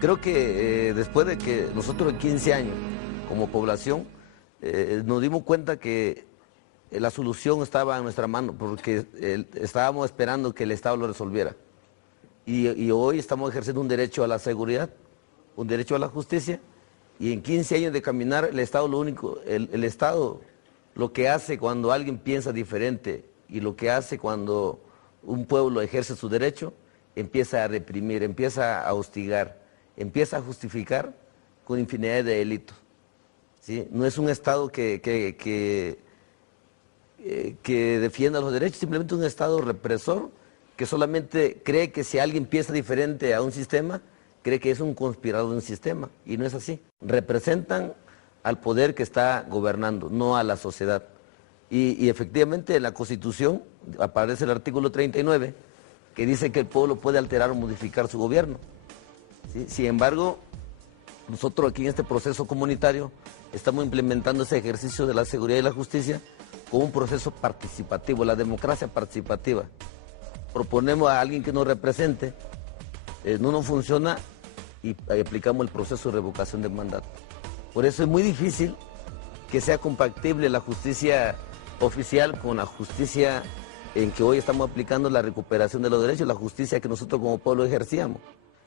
Creo que después de que nosotros en 15 años, como población, nos dimos cuenta que la solución estaba en nuestra mano, porque estábamos esperando que el Estado lo resolviera. Y hoy estamos ejerciendo un derecho a la seguridad, un derecho a la justicia, y en 15 años de caminar, el Estado el Estado lo que hace cuando alguien piensa diferente y lo que hace cuando un pueblo ejerce su derecho, empieza a reprimir, empieza a hostigar, empieza a justificar con infinidad de delitos, ¿sí? No es un Estado que defienda los derechos, simplemente un Estado represor que solamente cree que si alguien piensa diferente a un sistema, cree que es un conspirador de un sistema, y no es así. Representan al poder que está gobernando, no a la sociedad. Y efectivamente en la Constitución aparece el artículo 39, que dice que el pueblo puede alterar o modificar su gobierno, ¿sí? Sin embargo, nosotros aquí en este proceso comunitario estamos implementando ese ejercicio de la seguridad y la justicia como un proceso participativo, la democracia participativa. Proponemos a alguien que nos represente, no nos funciona y aplicamos el proceso de revocación del mandato. Por eso es muy difícil que sea compatible la justicia oficial con la justicia en que hoy estamos aplicando la recuperación de los derechos, la justicia que nosotros como pueblo ejercíamos.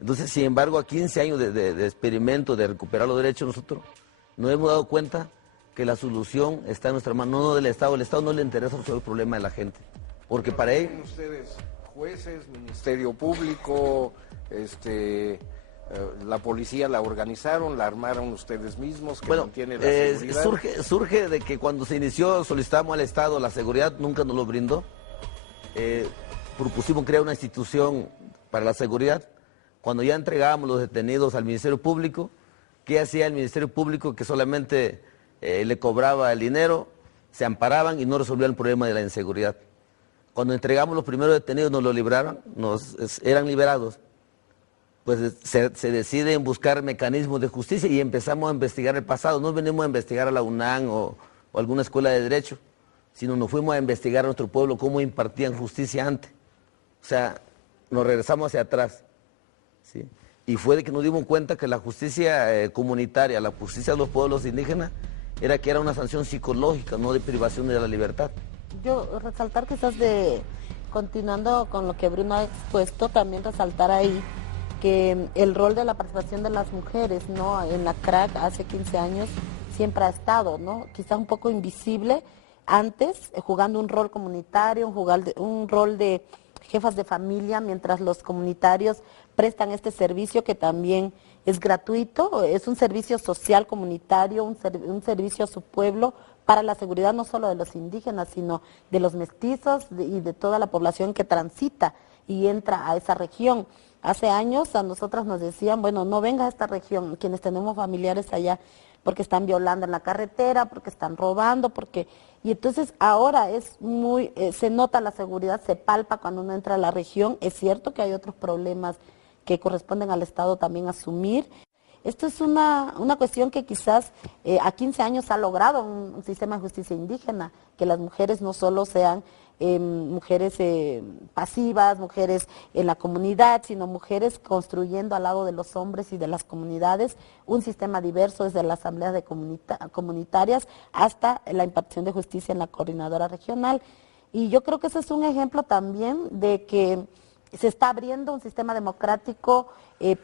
Entonces, sin embargo, a 15 años de experimento de recuperar los derechos, nosotros nos hemos dado cuenta que la solución está en nuestra mano, no del Estado. Al Estado no le interesa resolver el problema de la gente, porque para él... Ustedes, jueces, Ministerio Público, la policía la organizaron, la armaron ustedes mismos, que mantiene la seguridad. Surge de que cuando se inició solicitamos al Estado la seguridad, nunca nos lo brindó. Propusimos crear una institución para la seguridad. Cuando ya entregábamos los detenidos al Ministerio Público, ¿qué hacía el Ministerio Público? Que solamente le cobraba el dinero, se amparaban y no resolvían el problema de la inseguridad. Cuando entregamos los primeros detenidos nos lo libraron, eran liberados. Pues se decide en buscar mecanismos de justicia y empezamos a investigar el pasado. No venimos a investigar a la UNAM o alguna escuela de derecho, sino nos fuimos a investigar a nuestro pueblo cómo impartían justicia antes. O sea, nos regresamos hacia atrás, ¿sí? Y fue de que nos dimos cuenta que la justicia comunitaria, la justicia de los pueblos indígenas, era una sanción psicológica, no de privación de la libertad. Yo resaltar quizás continuando con lo que Bruno ha expuesto, también resaltar ahí que el rol de la participación de las mujeres, ¿no?, en la CRAC hace 15 años siempre ha estado, ¿no?, quizás un poco invisible antes, jugando un rol comunitario, un rol de jefas de familia, mientras los comunitarios prestan este servicio que también es gratuito, es un servicio social comunitario, un servicio a su pueblo para la seguridad no solo de los indígenas, sino de los mestizos y de toda la población que transita y entra a esa región. Hace años a nosotros nos decían, bueno, no venga a esta región, quienes tenemos familiares allá, porque están violando en la carretera, porque están robando, y entonces ahora se nota la seguridad, se palpa cuando uno entra a la región. Es cierto que hay otros problemas que corresponden al Estado también asumir. Esto es una cuestión que quizás a 15 años ha logrado un sistema de justicia indígena, que las mujeres no solo sean mujeres pasivas, mujeres en la comunidad, sino mujeres construyendo al lado de los hombres y de las comunidades un sistema diverso, desde las asambleas comunitarias hasta la impartición de justicia en la coordinadora regional. Y yo creo que ese es un ejemplo también de que se está abriendo un sistema democrático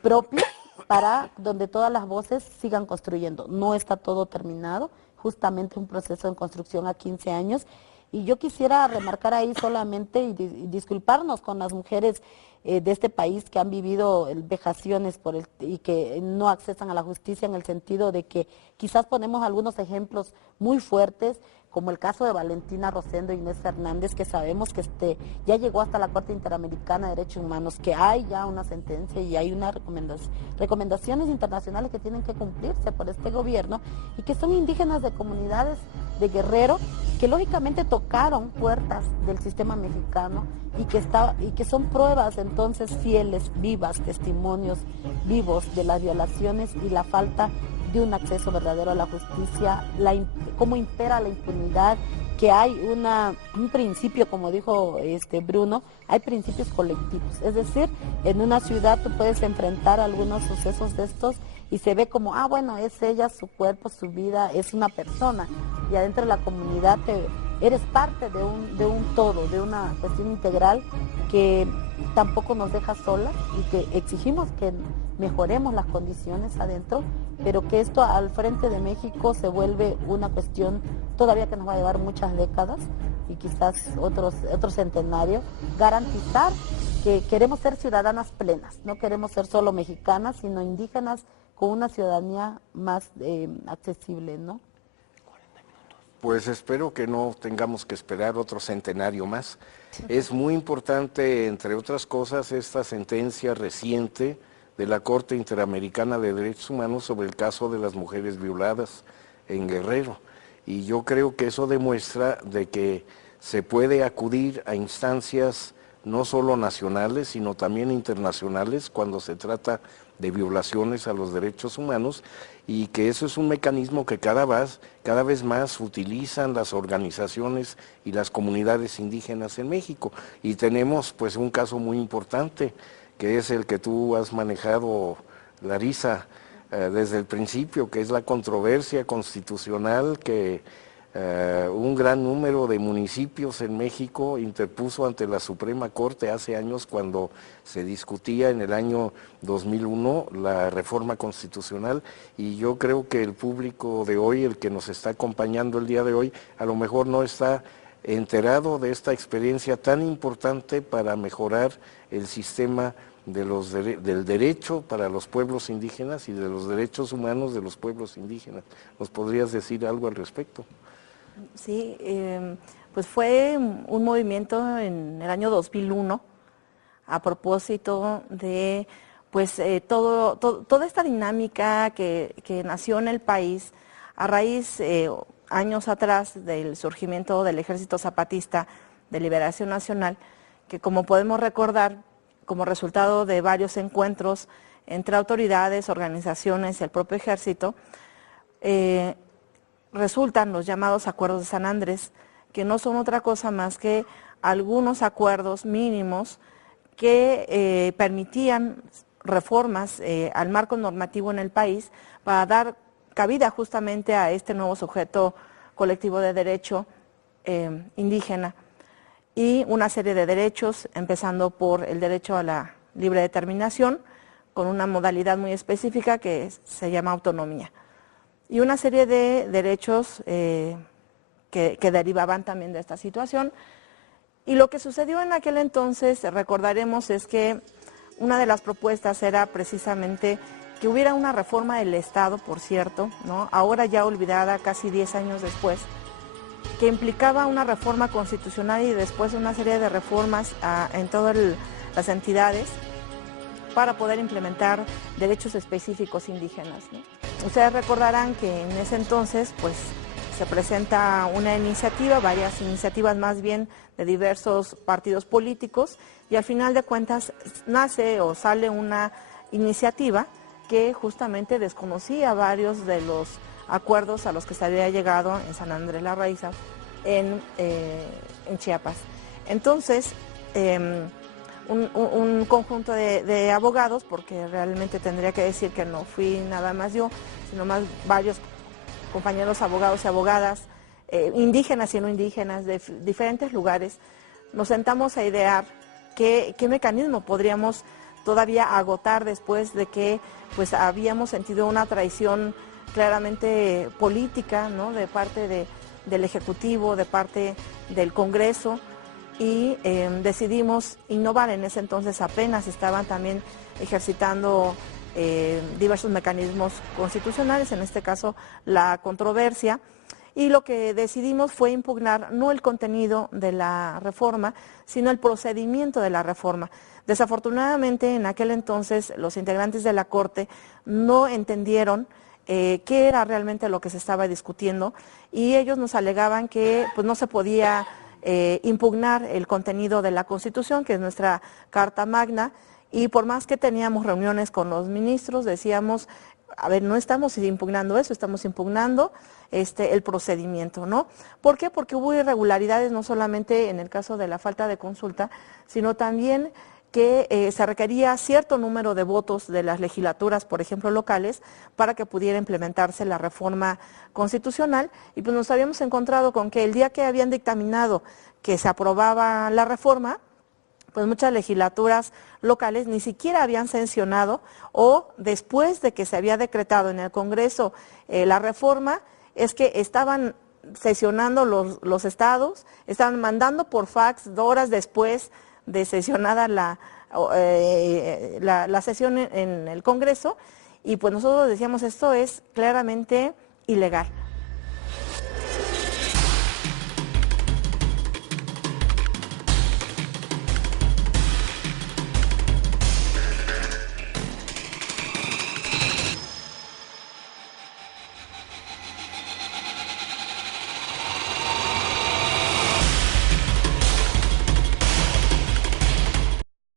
propio para donde todas las voces sigan construyendo. No está todo terminado, justamente un proceso en construcción a 15 años. Y yo quisiera remarcar ahí solamente y disculparnos con las mujeres de este país que han vivido vejaciones y que no accesan a la justicia, en el sentido de que quizás ponemos algunos ejemplos muy fuertes, como el caso de Valentina Rosendo e Inés Fernández, que sabemos que ya llegó hasta la Corte Interamericana de Derechos Humanos, que hay ya una sentencia y hay unas recomendaciones internacionales que tienen que cumplirse por este gobierno, y que son indígenas de comunidades de Guerrero, que lógicamente tocaron puertas del sistema mexicano y que son pruebas entonces fieles, vivas, testimonios vivos de las violaciones y la falta de un acceso verdadero a la justicia, cómo impera la impunidad, que hay un principio, como dijo Bruno, hay principios colectivos. Es decir, en una ciudad tú puedes enfrentar algunos sucesos de estos y se ve como, bueno, es ella, su cuerpo, su vida, es una persona. Y adentro de la comunidad eres parte de un todo, de una cuestión integral que tampoco nos deja solas y que exigimos que mejoremos las condiciones adentro, pero que esto al frente de México se vuelve una cuestión todavía que nos va a llevar muchas décadas y quizás otro centenario, garantizar que queremos ser ciudadanas plenas, no queremos ser solo mexicanas, sino indígenas con una ciudadanía más accesible, ¿no? Pues espero que no tengamos que esperar otro centenario más. Es muy importante, entre otras cosas, esta sentencia reciente de la Corte Interamericana de Derechos Humanos sobre el caso de las mujeres violadas en Guerrero. Y yo creo que eso demuestra de que se puede acudir a instancias no solo nacionales, sino también internacionales cuando se trata de violaciones a los derechos humanos, y que eso es un mecanismo que cada vez más utilizan las organizaciones y las comunidades indígenas en México. Y tenemos pues un caso muy importante, que es el que tú has manejado, Larisa, desde el principio, que es la controversia constitucional que un gran número de municipios en México interpuso ante la Suprema Corte hace años, cuando se discutía en el año 2001 la reforma constitucional. Y yo creo que el público de hoy, el que nos está acompañando el día de hoy, a lo mejor no está enterado de esta experiencia tan importante para mejorar el sistema del derecho para los pueblos indígenas y de los derechos humanos de los pueblos indígenas. ¿Nos podrías decir algo al respecto? Sí, pues fue un movimiento en el año 2001 a propósito de pues toda esta dinámica que nació en el país a raíz, años atrás, del surgimiento del Ejército Zapatista de Liberación Nacional, que, como podemos recordar, como resultado de varios encuentros entre autoridades, organizaciones y el propio ejército, resultan los llamados Acuerdos de San Andrés, que no son otra cosa más que algunos acuerdos mínimos que permitían reformas al marco normativo en el país para dar cabida justamente a este nuevo sujeto colectivo de derecho indígena, y una serie de derechos, empezando por el derecho a la libre determinación, con una modalidad muy específica que se llama autonomía, y una serie de derechos que derivaban también de esta situación. Y lo que sucedió en aquel entonces, recordaremos, es que una de las propuestas era precisamente que hubiera una reforma del Estado, por cierto, ¿no?, ahora ya olvidada casi 10 años después, que implicaba una reforma constitucional y después una serie de reformas en todas las entidades para poder implementar derechos específicos indígenas, ¿no? Ustedes recordarán que en ese entonces pues se presenta una iniciativa, varias iniciativas más bien de diversos partidos políticos, y al final de cuentas nace o sale una iniciativa que justamente desconocía varios de los acuerdos a los que se había llegado en San Andrés La Raiza, en Chiapas. Entonces, un conjunto de abogados, porque realmente tendría que decir que no fui nada más yo, sino más varios compañeros abogados y abogadas, indígenas y no indígenas, de diferentes lugares, nos sentamos a idear qué mecanismo podríamos todavía agotar después de que pues habíamos sentido una traición claramente política, ¿no?, de parte del Ejecutivo, de parte del Congreso, y decidimos innovar. En ese entonces apenas estaban también ejercitando diversos mecanismos constitucionales, en este caso la controversia, y lo que decidimos fue impugnar no el contenido de la reforma, sino el procedimiento de la reforma. Desafortunadamente, en aquel entonces los integrantes de la Corte no entendieron qué era realmente lo que se estaba discutiendo, y ellos nos alegaban que pues, no se podía impugnar el contenido de la Constitución, que es nuestra Carta Magna, y por más que teníamos reuniones con los ministros, decíamos, a ver, no estamos impugnando eso, estamos impugnando el procedimiento, ¿no? ¿Por qué? Porque hubo irregularidades no solamente en el caso de la falta de consulta, sino también que se requería cierto número de votos de las legislaturas, por ejemplo, locales, para que pudiera implementarse la reforma constitucional. Y pues nos habíamos encontrado con que el día que habían dictaminado que se aprobaba la reforma, pues muchas legislaturas locales ni siquiera habían sancionado, o después de que se había decretado en el Congreso la reforma, es que estaban sesionando los estados, estaban mandando por fax horas después de sesionada la sesión en el Congreso, y pues nosotros decíamos, esto es claramente ilegal.